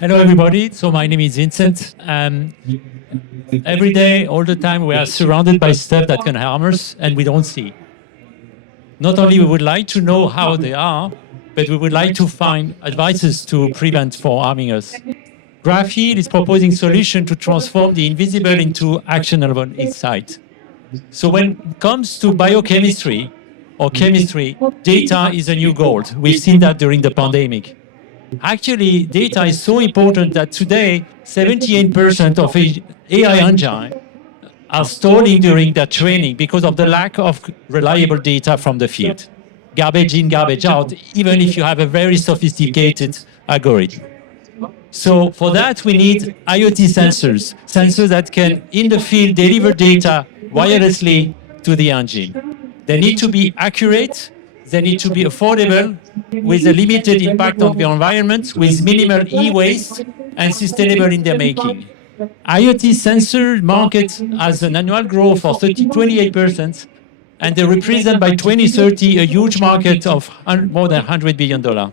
Hello, everybody. So my name is Vincent. Every day, all the time, we are surrounded by stuff that can harm us and we don't see. Not only we would like to know how they are, but we would like to find advices to prevent from harming us. Grapheal is proposing solution to transform the invisible into actionable insight. So when it comes to biochemistry or chemistry, data is a new gold. We've seen that during the pandemic. Actually, data is so important that today, 78% of AI engines are stalling during their training because of the lack of reliable data from the field. Garbage in, garbage out, even if you have a very sophisticated algorithm. So for that, we need IoT sensors that can, in the field, deliver data wirelessly to the engine. They need to be accurate, they need to be affordable, with a limited impact on the environment, with minimal e-waste, and sustainable in their making. IoT sensor market has an annual growth of 28%, and they represent by 2030 a huge market of more than $100 billion.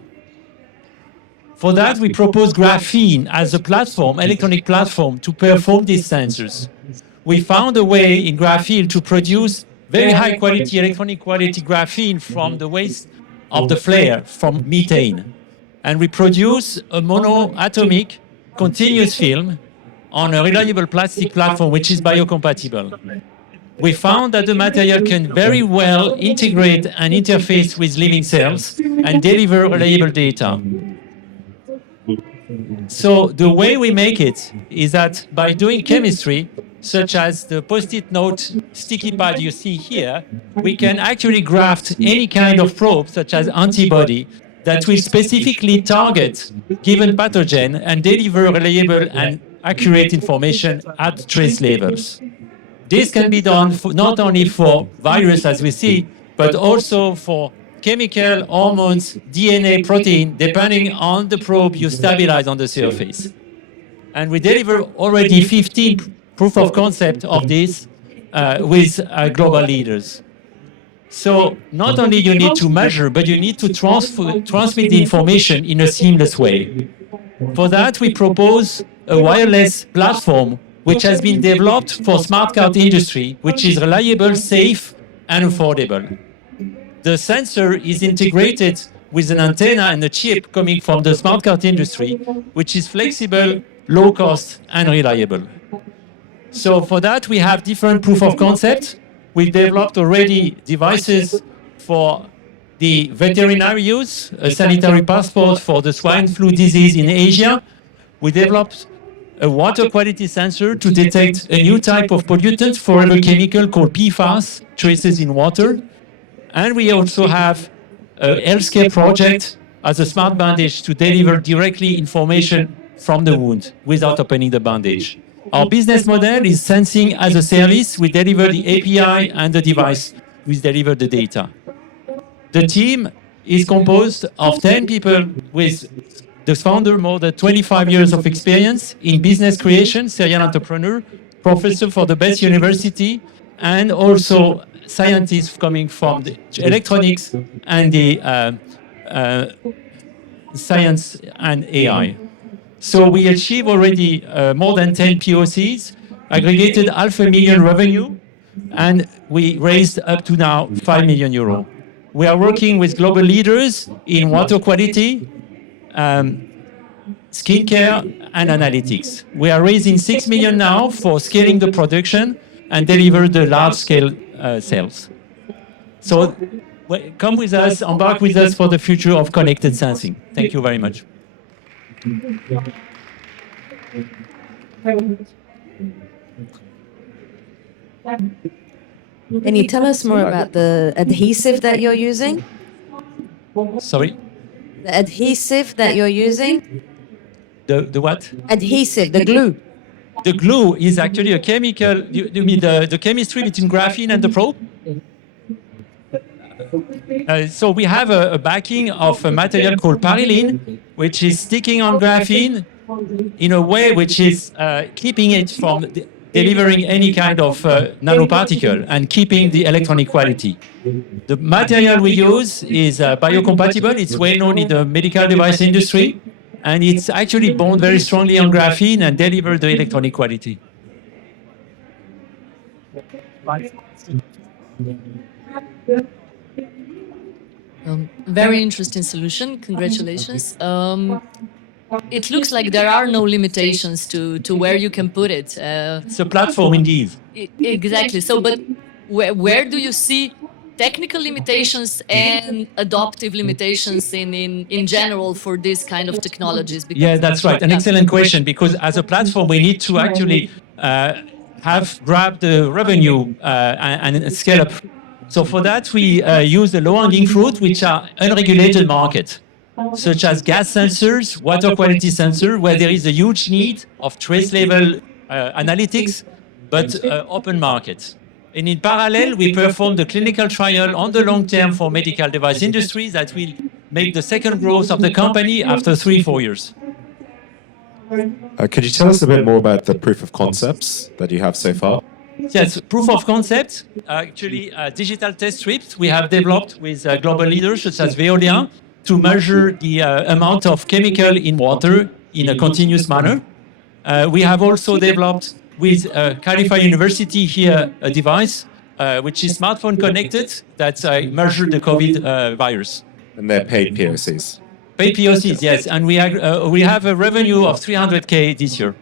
For that, we propose Grapheal as a platform, electronic platform, to perform these sensors. We found a way in Grapheal to produce very high quality, electronic quality graphene from the waste of the flare, from methane. And we produce a monoatomic continuous film on a reliable plastic platform which is biocompatible. We found that the material can very well integrate and interface with living cells and deliver reliable data. So the way we make it is that by doing chemistry, such as the post-it note sticky pad you see here, we can actually graft any kind of probe, such as antibody, that will specifically target given pathogen and deliver reliable and accurate information at trace levels. This can be done not only for virus, as we see, but also for chemical, hormones, DNA, protein, depending on the probe you stabilize on the surface. And we deliver already 15 proof of concept of this with global leaders. So not only you need to measure, but you need to transmit the information in a seamless way. For that, we propose a wireless platform which has been developed for smart card industry, which is reliable, safe, and affordable. The sensor is integrated with an antenna and a chip coming from the smart card industry, which is flexible, low cost, and reliable. So for that, we have different proof of concept. We've developed already devices for the veterinary use, a sanitary passport for the swine flu disease in Asia. We developed a water quality sensor to detect a new type of pollutant, forever chemical, called PFAS, traces in water. And we also have a healthcare project as a smart bandage to deliver directly information from the wound without opening the bandage. Our business model is sensing as a service. We deliver the API and the device. We deliver the data. The team is composed of 10 people with the founder more than 25 years of experience in business creation, serial entrepreneur, professor for the best university, and also scientists coming from the electronics and the science and AI. So we achieved already more than 10 POCs, aggregated $500,000 revenue, and we raised up to now €5 million. We are working with global leaders in water quality, skincare, and analytics. We are raising $6 million now for scaling the production and deliver the large-scale sales. So come with us, embark with us for the future of connected sensing. Thank you very much. Can you tell us more about the adhesive that you're using? Sorry? The adhesive that you're using? The what? Adhesive, the glue. The glue is actually a chemical, you mean the chemistry between graphene and the probe? So we have a backing of a material called parilene, which is sticking on graphene in a way which is keeping it from delivering any kind of nanoparticle and keeping the electronic quality. The material we use is biocompatible. It's well known in the medical device industry. and it's actually bound very strongly on graphene and deliver the electronic quality. Very interesting solution. Congratulations. It looks like there are no limitations to where you can put it. It's a platform indeed. Exactly. So, but where do you see technical limitations and adoptive limitations in general for this kind of technologies? Because, Yeah, that's right. An excellent question, because as a platform, we need to actually grab the revenue and scale up. So for that, we use the low-hanging fruit, which are unregulated markets, such as gas sensors, water quality sensor, where there is a huge need of trace level analytics, but open markets. And in parallel, we perform the clinical trial on the long term for medical device industry that will make the second growth of the company after 3-4 years. Could you tell us a bit more about the proof of concepts that you have so far? Yes, proof of concept, actually digital test strips we have developed with global leaders such as Veolia to measure the amount of chemical in water in a continuous manner. We have also developed with California University here a device which is smartphone connected that measures the COVID virus. And they're paid POCs. Paid POCs, yes, and we have a revenue of 300K this year.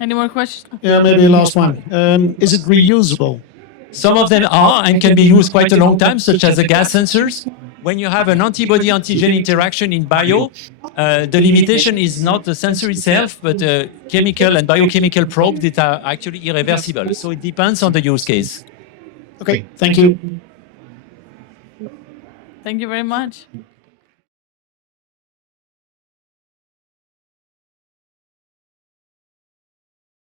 Any more questions? Yeah, maybe last one. Is it reusable? Some of them are and can be used quite a long time, such as the gas sensors. When you have an antibody-antigen interaction in bio, the limitation is not the sensor itself, but the chemical and biochemical probes that are actually irreversible. So it depends on the use case. Okay, thank you. Thank you very much.